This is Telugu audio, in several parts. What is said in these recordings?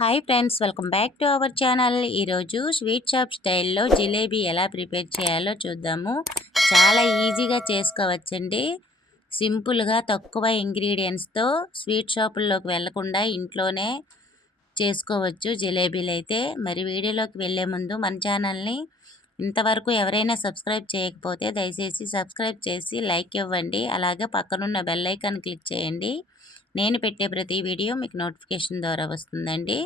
Hi friends, welcome back to our channel. ఈరోజు స్వీట్ షాప్ స్టైల్లో జిలేబీ ఎలా ప్రిపేర్ చేయాలో చూద్దాము. చాలా ఈజీగా చేసుకోవచ్చండి. సింపుల్గా తక్కువ ఇంగ్రీడియంట్స్తో స్వీట్ షాపుల్లోకి వెళ్లకుండా ఇంట్లోనే చేసుకోవచ్చు జిలేబీలు అయితే. మరి వీడియోలోకి వెళ్ళే ముందు మన ఛానల్ని ఇంతవరకు ఎవరైనా సబ్స్క్రైబ్ చేయకపోతే దయచేసి సబ్స్క్రైబ్ చేసి లైక్ ఇవ్వండి. అలాగే పక్కనున్న బెల్ ఐకాన్ క్లిక్ చేయండి. నేను పెట్టే ప్రతి వీడియో మీకు నోటిఫికేషన్ ద్వారా వస్తుందండి.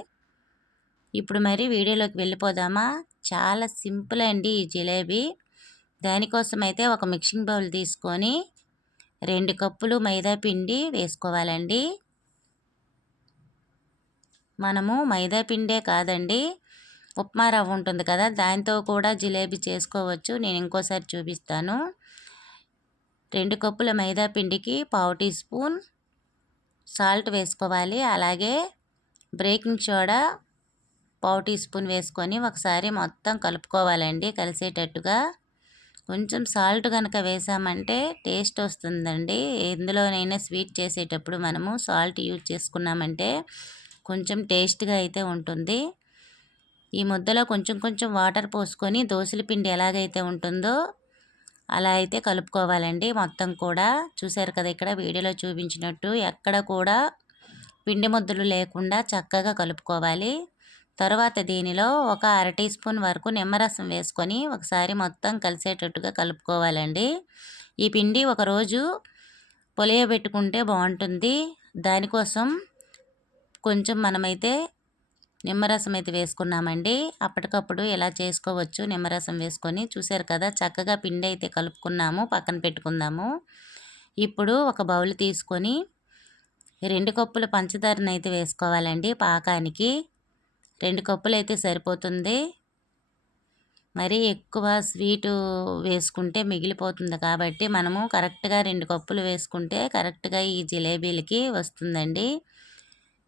ఇప్పుడు మరి వీడియోలోకి వెళ్ళిపోదామా. చాలా సింపుల్ అండి ఈ జిలేబీ. దానికోసం అయితే ఒక మిక్సింగ్ బౌల్ తీసుకొని 2 కప్పులు మైదా పిండి వేసుకోవాలండి. మనము మైదా పిండే కాదండి, ఉప్మా రవ్వ ఉంటుంది కదా, దాంతో కూడా జిలేబీ చేసుకోవచ్చు. నేను ఇంకోసారి చూపిస్తాను. 2 కప్పుల మైదా పిండికి 1/2 టీ స్పూన్ సాల్ట్ వేసుకోవాలి. అలాగే బేకింగ్ సోడా 1/2 టీ స్పూన్ వేసుకొని ఒకసారి మొత్తం కలుపుకోవాలండి కలిసేటట్టుగా. కొంచెం సాల్ట్ కనుక వేసామంటే టేస్ట్ వస్తుందండి. ఎందులోనైనా స్వీట్ చేసేటప్పుడు మనము సాల్ట్ యూజ్ చేసుకున్నామంటే కొంచెం టేస్ట్గా అయితే ఉంటుంది. ఈ ముద్దలో కొంచెం కొంచెం వాటర్ పోసుకొని దోసల పిండి ఎలాగైతే ఉంటుందో అలా అయితే కలుపుకోవాలండి. మొత్తం కూడా చూసారు కదా, ఇక్కడ వీడియోలో చూపించినట్టు ఎక్కడ కూడా పిండి ముద్దలు లేకుండా చక్కగా కలుపుకోవాలి. తర్వాత దీనిలో ఒక 1/2 టీ స్పూన్ వరకు నిమ్మరసం వేసుకొని ఒకసారి మొత్తం కలిసేటట్టుగా కలుపుకోవాలండి. ఈ పిండి ఒకరోజు పులియబెట్టుకుంటే బాగుంటుంది. దానికోసం కొంచెం మనమైతే నిమ్మరసం అయితే వేసుకున్నామండి. అప్పటికప్పుడు ఎలా చేసుకోవచ్చు నిమ్మరసం వేసుకొని. చూసారు కదా, చక్కగా పిండి అయితే కలుపుకున్నాము. పక్కన పెట్టుకుందాము. ఇప్పుడు ఒక బౌల్ తీసుకొని 2 కప్పుల పంచదారను అయితే వేసుకోవాలండి. పాకానికి 2 కప్పులు అయితే సరిపోతుంది. మరి ఎక్కువ స్వీటు వేసుకుంటే మిగిలిపోతుంది కాబట్టి మనము కరెక్ట్గా 2 కప్పులు వేసుకుంటే కరెక్ట్గా ఈ జిలేబీలకి వస్తుందండి.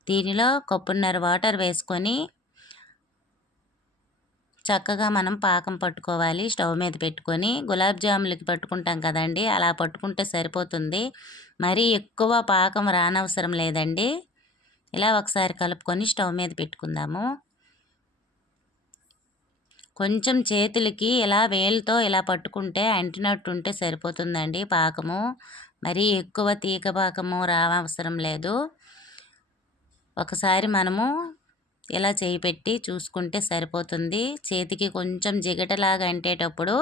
దీనిలో 1.5 కప్పు వాటర్ వేసుకొని చక్కగా మనం పాకం పట్టుకోవాలి. స్టవ్ మీద పెట్టుకొని గులాబ్ జాములకి పట్టుకుంటాం కదండి, అలా పట్టుకుంటే సరిపోతుంది. మరీ ఎక్కువ పాకం రానవసరం లేదండి. ఇలా ఒకసారి కలుపుకొని స్టవ్ మీద పెట్టుకుందాము. కొంచెం చేతులకి ఇలా వేలుతో ఇలా పట్టుకుంటే అంటినట్టుంటే సరిపోతుందండి పాకము. మరీ ఎక్కువ తీగ పాకము రావసరం లేదు. ఒకసారి మనము ఇలా చేయి పెట్టి చూసుకుంటే సరిపోతుంది. చేతికి కొంచెం జిగటలాగా అంటేటప్పుడు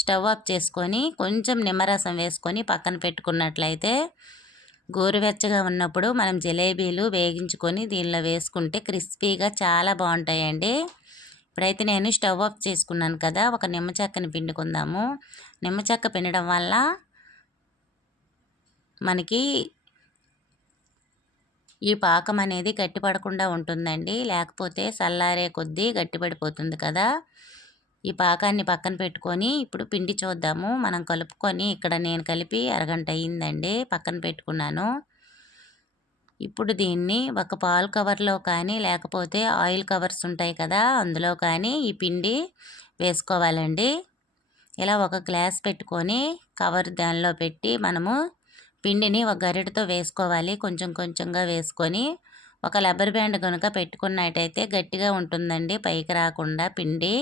స్టవ్ ఆఫ్ చేసుకొని కొంచెం నిమ్మరసం వేసుకొని పక్కన పెట్టుకున్నట్లయితే గోరువెచ్చగా ఉన్నప్పుడు మనం జిలేబీలు వేగించుకొని దీనిలో వేసుకుంటే క్రిస్పీగా చాలా బాగుంటాయండి. ఇప్పుడైతే నేను స్టవ్ ఆఫ్ చేసుకున్నాను కదా, ఒక నిమ్మ చెక్కని పిండుకుందాము. నిమ్మ చెక్క పిండడం వల్ల మనకి ఈ పాకం అనేది గట్టిపడకుండా ఉంటుందండి. లేకపోతే చల్లారే కొద్దీ గట్టిపడిపోతుంది కదా. ఈ పాకాన్ని పక్కన పెట్టుకొని ఇప్పుడు పిండి చూద్దాము. మనం కలుపుకొని ఇక్కడ నేను కలిపి అరగంట అయ్యిందండి, పక్కన పెట్టుకున్నాను. ఇప్పుడు దీన్ని ఒక పాలు కవర్లో కానీ లేకపోతే ఆయిల్ కవర్స్ ఉంటాయి కదా, అందులో కానీ ఈ పిండి వేసుకోవాలండి. ఇలా ఒక గ్లాస్ పెట్టుకొని కవర్ దానిలో పెట్టి మనము పిండిని ఒక గరిటెతో వేసుకోవాలి. కొంచెం కొంచెంగా వేసుకొని ఒక రబ్బర్ బ్యాండ్ కనుక పెట్టుకున్నట్టయితే గట్టిగా ఉంటుందండి, పైకి రాకుండా పిండి.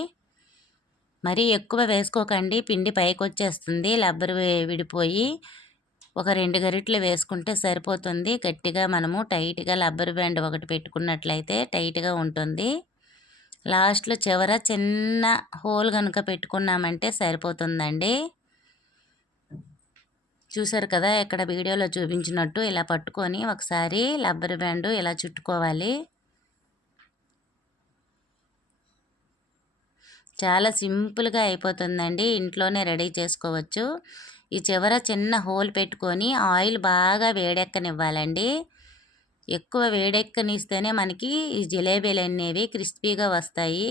మరీ ఎక్కువ వేసుకోకండి, పిండి పైకి వచ్చేస్తుంది రబ్బర్ విడిపోయి. ఒక 2 గరిటెలు వేసుకుంటే సరిపోతుంది. గట్టిగా మనము టైట్గా రబ్బర్ బ్యాండ్ ఒకటి పెట్టుకున్నట్లయితే టైట్గా ఉంటుంది. లాస్ట్లో చివర చిన్న హోల్ కనుక పెట్టుకున్నామంటే సరిపోతుందండి. చూసారు కదా, ఇక్కడ వీడియోలో చూపించినట్టు ఇలా పట్టుకొని ఒకసారి రబ్బర్ బ్యాండ్ ఇలా చుట్టుకోవాలి. చాలా సింపుల్గా అయిపోతుందండి, ఇంట్లోనే రెడీ చేసుకోవచ్చు. ఈ చివర చిన్న హోల్ పెట్టుకొని ఆయిల్ బాగా వేడెక్కనివ్వాలండి. ఎక్కువ వేడెక్కనిస్తేనే మనకి ఈ జిలేబీలు అనేవి క్రిస్పీగా వస్తాయి.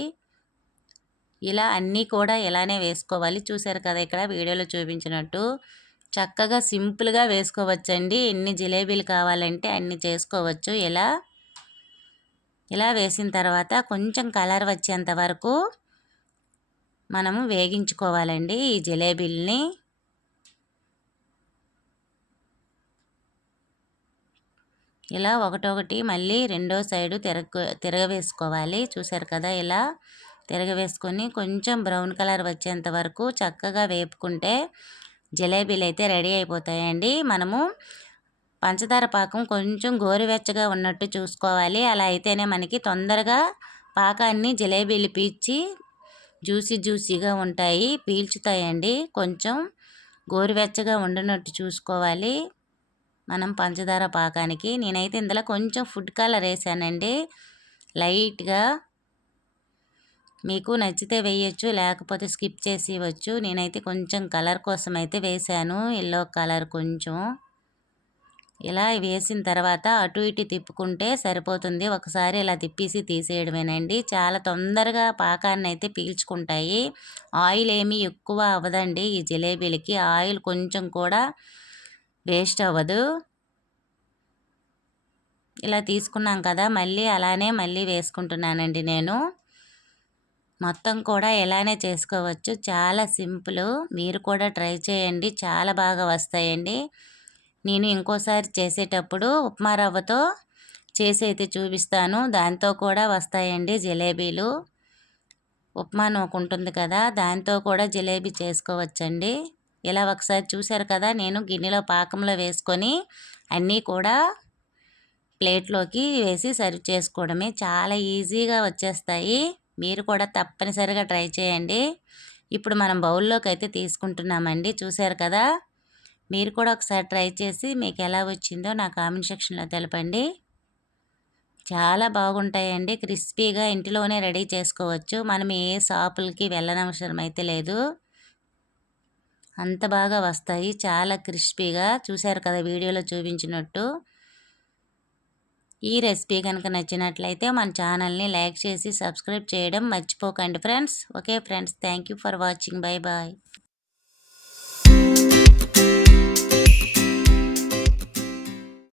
ఇలా అన్నీ కూడా ఇలానే వేసుకోవాలి. చూసారు కదా, ఇక్కడ వీడియోలో చూపించినట్టు చక్కగా సింపుల్గా వేసుకోవచ్చండి. ఎన్ని జిలేబీలు కావాలంటే అన్ని చేసుకోవచ్చు. ఇలా వేసిన తర్వాత కొంచెం కలర్ వచ్చేంత వరకు మనము వేగించుకోవాలండి ఈ జిలేబీలని. ఇలా ఒకటొకటి మళ్ళీ రెండో సైడు తిరగవేసుకోవాలి. చూసారు కదా, ఇలా తిరగవేసుకొని కొంచెం బ్రౌన్ కలర్ వచ్చేంత వరకు చక్కగా వేపుకుంటే జిలేబీలు అయితే రెడీ అయిపోతాయండి. మనము పంచదార పాకం కొంచెం గోరువెచ్చగా ఉన్నట్టు చూసుకోవాలి. అలా అయితేనే మనకి తొందరగా పాకాన్ని జిలేబీలు జ్యూసీగా ఉంటాయి, పీల్చుతాయండి. కొంచెం గోరువెచ్చగా ఉండనట్టు చూసుకోవాలి మనం పంచదార పాకానికి. నేనైతే ఇందులో కొంచెం ఫుడ్ కలర్ వేసానండి లైట్గా. మీకు నచ్చితే వేయచ్చు, లేకపోతే స్కిప్ చేసి ఇవ్వచ్చు. నేనైతే కొంచెం కలర్ కోసం అయితే వేసాను, ఎల్లో కలర్ కొంచెం. ఇలా వేసిన తర్వాత అటు ఇటు తిప్పుకుంటే సరిపోతుంది. ఒకసారి ఇలా తిప్పేసి తీసేయడమేనండి. చాలా తొందరగా పాకాన్ని అయితే పీల్చుకుంటాయి. ఆయిల్ ఏమీ ఎక్కువ అవ్వదండి ఈ జిలేబీలకి. ఆయిల్ కొంచెం కూడా వేస్ట్ అవ్వదు. ఇలా తీసుకున్నాం కదా, మళ్ళీ వేసుకుంటున్నానండి నేను. మొత్తం కూడా ఇలానే చేసుకోవచ్చు, చాలా సింపుల్. మీరు కూడా ట్రై చేయండి, చాలా బాగా వస్తాయండి. నేను ఇంకోసారి చేసేటప్పుడు ఉప్మా రవ్వతో చేసి అయితే చూపిస్తాను. దాంతో కూడా వస్తాయండి జిలేబీలు. ఉప్మా నూక ఉంటుంది కదా, దాంతో కూడా జిలేబీ చేసుకోవచ్చండి. ఇలా ఒకసారి చూశారు కదా, నేను గిన్నెలో పాకంలో వేసుకొని అన్నీ కూడా ప్లేట్లోకి వేసి సర్వ్ చేసుకోవడమే. చాలా ఈజీగా వచ్చేస్తాయి. మీరు కూడా తప్పనిసరిగా ట్రై చేయండి. ఇప్పుడు మనం బౌల్లోకి అయితే తీసుకుంటున్నామండి. చూశారు కదా, మీరు కూడా ఒకసారి ట్రై చేసి మీకు ఎలా వచ్చిందో నా కామెంట్ సెక్షన్లో తెలపండి. చాలా బాగుంటాయండి, క్రిస్పీగా ఇంటిలోనే రెడీ చేసుకోవచ్చు. మనం ఏ షాపులకి వెళ్ళనవసరం అయితే లేదు, అంత బాగా వస్తాయి, చాలా క్రిస్పీగా. చూశారు కదా వీడియోలో చూపించినట్టు. ఈ రెసిపీ కనుక నచ్చినట్లయితే మన ఛానల్ని లైక్ చేసి సబ్స్క్రైబ్ చేయడం మర్చిపోకండి friends. Okay friends, thank you for watching. Bye bye.